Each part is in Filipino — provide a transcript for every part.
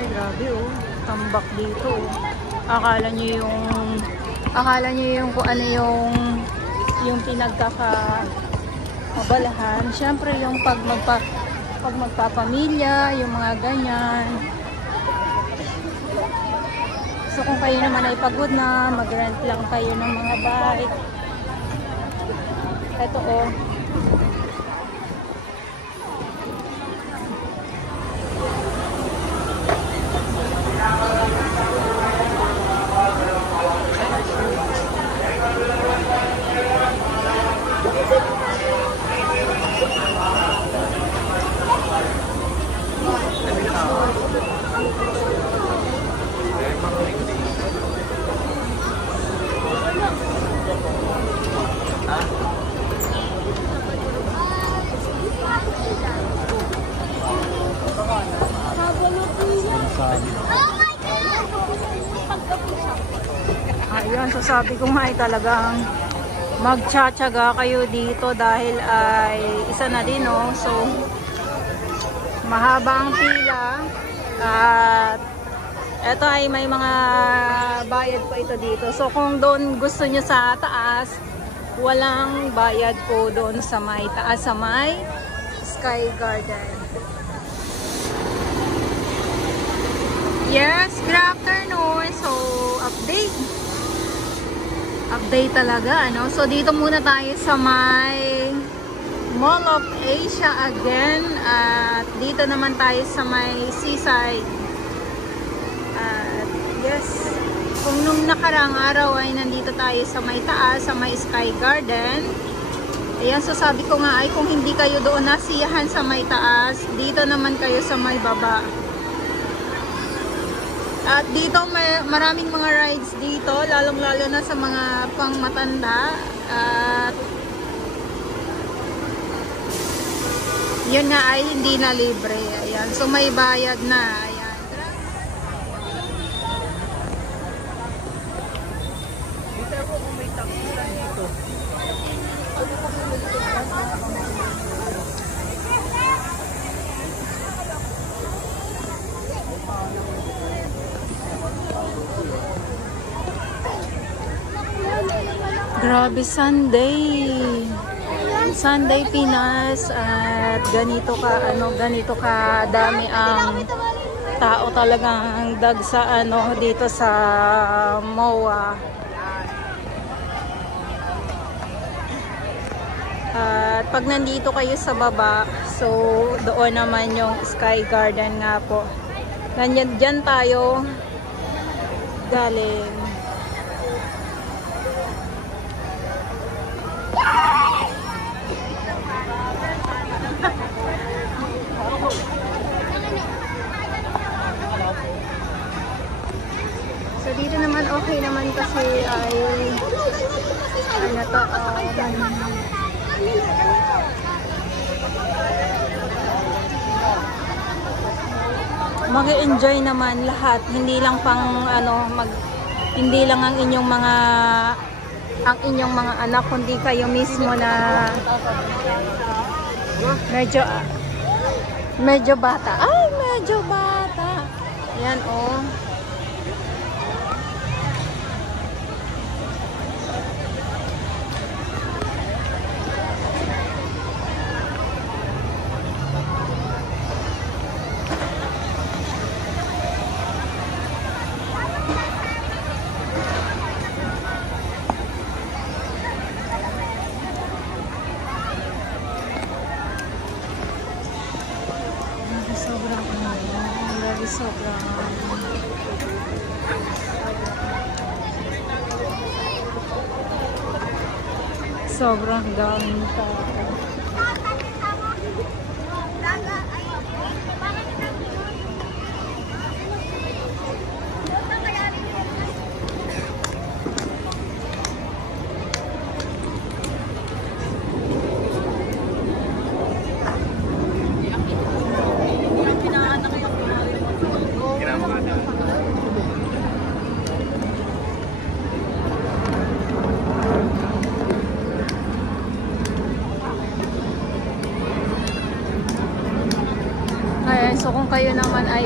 Ay, grabe oh. Tambak dito oh. Akala nyo yung kung ano yung pinagkakabalahan. Siyempre yung pag magpapamilya, yung mga ganyan. So kung kayo naman ay pagod na, mag-rent lang kayo ng mga bike. Ito oh. Ayun, so sabi ko nga ay talagang magtsatsaga kayo dito dahil ay isa na din oh. So mahaba ang pila at eto ay may mga bayad po ito dito. So kung doon gusto nyo sa taas, walang bayad po doon sa may taas, sa may Sky Garden. Yes, good afternoon. So update talaga ano. So dito muna tayo sa may Mall of Asia again, at dito naman tayo sa may seaside. At yes, kung nung nakarang araw ay nandito tayo sa may taas, sa may Sky Garden. Ayan, so sabi ko nga ay kung hindi kayo doon nasiyahan sa may taas, dito naman kayo sa may baba. At dito maraming mga rides dito, lalong-lalo na sa mga pangmatanda. At yun nga ay hindi na libre. Ayan, so may bayad na. Ayan. Dito ako kung may taxi lang dito. Grabe, Sunday Pinas, at ganito ka dami ang tao, talagang dagsa dito sa MOA. At pag nandito kayo sa baba, so doon naman yung Sky Garden nga po. Diyan tayo galing. So dito naman okay naman kasi ay ano to, mag-enjoy naman lahat, hindi lang pang hindi lang ang inyong mga anak, kundi kayo mismo na medyo bata. Ay, medyo bata. Yan oh. Sobrang daming tao.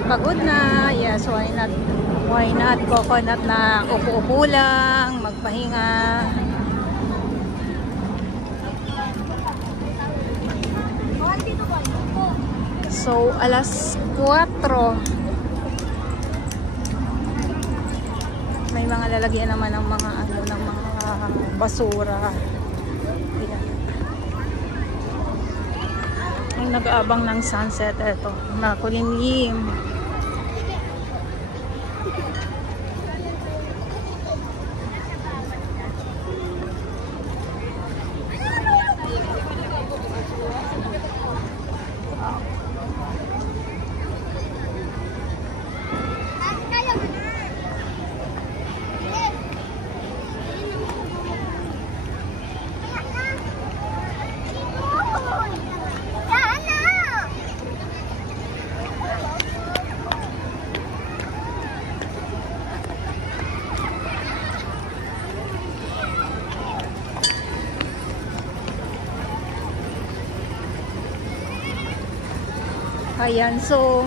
pagod na, yes, why not? Why not coconut na upo-upo lang, magpahinga. So, alas 4. May mga lalagyan naman ng mga ano, ng mga basura. Ayan. Ang nag-aabang ng sunset, eto, makulimlim. Ayan, so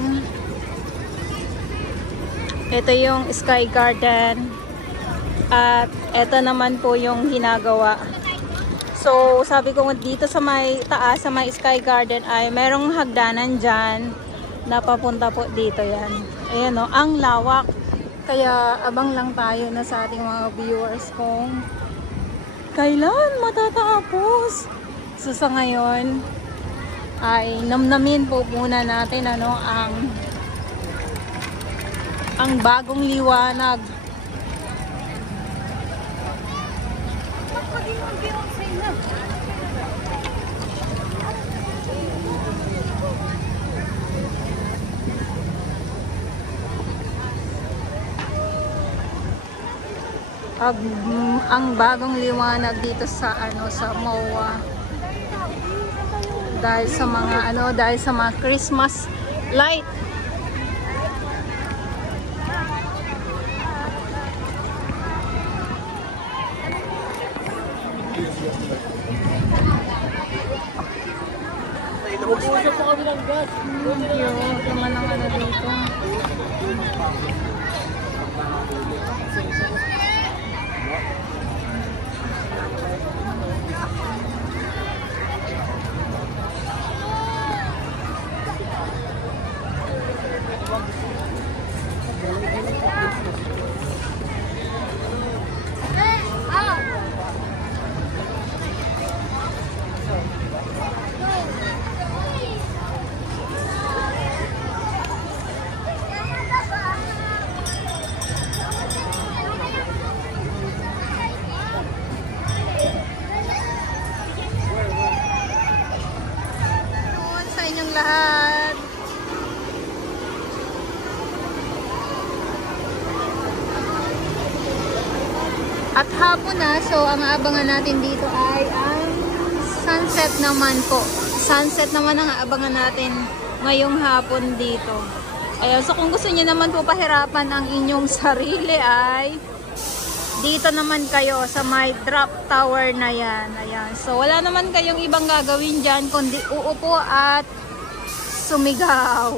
ito yung Sky Garden at ito naman po yung ginagawa. So sabi ko dito sa may taas, sa may Sky Garden ay merong hagdanan dyan na papunta po dito. Yan, ayan o, ang lawak. Kaya abang lang tayo na sa ating mga viewers kung kailan matatapos. So sa ngayon ay namnamin po muna natin ano ang bagong liwanag. Ang bagong liwanag dito sa ano sa MOA. Dahil sa mga ano, dahil sa mga Christmas light. Ubusin po kami ng gas. Thank you. Naman ang ano dito. Lahat. At hapon na, so ang abangan natin dito ay ang sunset naman po. Sunset naman ang abangan natin ngayong hapon dito. Ayan, so kung gusto niyo naman po pahirapan ang inyong sarili ay dito naman kayo sa may drop tower na yan. Ayan, so wala naman kayong ibang gagawin dyan kundi uupo at sumigaw.